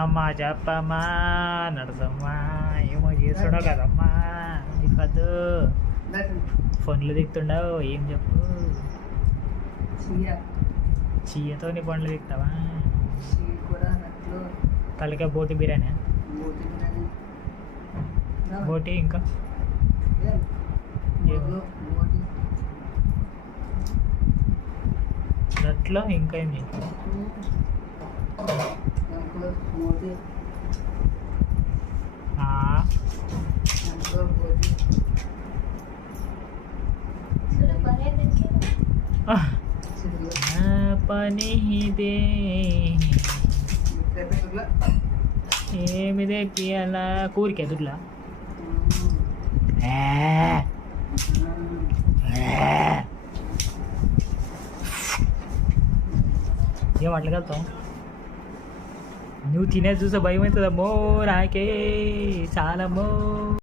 అమ్మా చెప్పమ్మా నడసమ్మా ఏమో చేస్తుండవు కదమ్మా ఇవ్వద్దు ఫోన్లు దిగుతుండవు ఏం చెప్పు చీయతో నీ పండ్లు దిగుతావా తలకే బోటి బిర్యానీ బోటి ఇంకా అట్లా ఇంకా ఏం పని ఇదే ఏమిదే పియాలా కూరికి ఎదురులా ఏం అట్లకెళ్తాం నువ్వు తినేది చూసే భయం అవుతుందమ్మో నాకే చాలమ్మో.